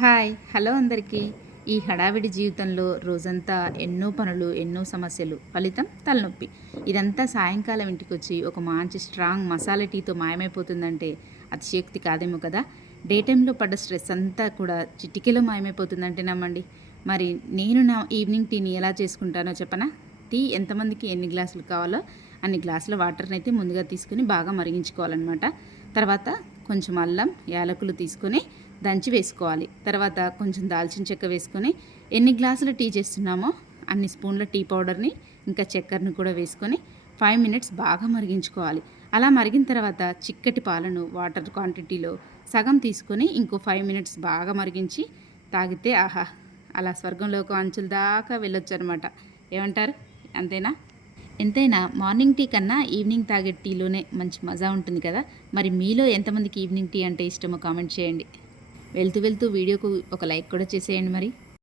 Hi hello అందరికీ. ఈ హడావిడి జీవితంలో రోజంతా ఎన్నో పనులు, ఎన్నో సమస్యలు, ఫలితం తలనొప్పి. ఇదంతా సాయంకాలం ఇంటికొచ్చి ఒక మంచి స్ట్రాంగ్ మసాలా టీతో మాయమైపోతుందంటే అతిశయోక్తి కాదేమో కదా. డే టైంలో పడ్డ స్ట్రెస్ అంతా కూడా చిటికెలో మాయమైపోతుందంటే నమ్మండి. మరి నేను నా ఈవినింగ్ టీని ఎలా చేసుకుంటానో చెప్పనా. టీ ఎంతమందికి ఎన్ని గ్లాసులు కావాలో అన్ని గ్లాసుల వాటర్ని అయితే ముందుగా తీసుకుని బాగా మరిగించుకోవాలన్నమాట. తర్వాత కొంచెం అల్లం, యాలకులు తీసుకొని దంచి వేసుకోవాలి. తర్వాత కొంచెం దాల్చిన చెక్క వేసుకొని ఎన్ని గ్లాసుల టీ చేస్తున్నామో అన్ని స్పూన్ల టీ పౌడర్ని ఇంకా చక్కెరని కూడా వేసుకొని 5 మినిట్స్ బాగా మరిగించుకోవాలి. అలా మరిగిన తర్వాత చిక్కటి పాలను వాటర్ క్వాంటిటీలో సగం తీసుకొని ఇంకో 5 మినిట్స్ బాగా మరిగించి తాగితే ఆహా, అలా స్వర్గంలోకి అంచుల దాకా వెళ్ళొచ్చు అనమాట. ఏమంటారు? అంతేనా? ఎంతైనా మార్నింగ్ టీ కన్నా ఈవినింగ్ తాగే టీలోనే మంచి మజా ఉంటుంది కదా. మరి మీలో ఎంతమందికి ఈవినింగ్ టీ అంటే ఇష్టమో కామెంట్ చేయండి. వెళ్తూ వెళ్తూ వీడియోకు ఒక లైక్ కూడా చేసేయండి మరి.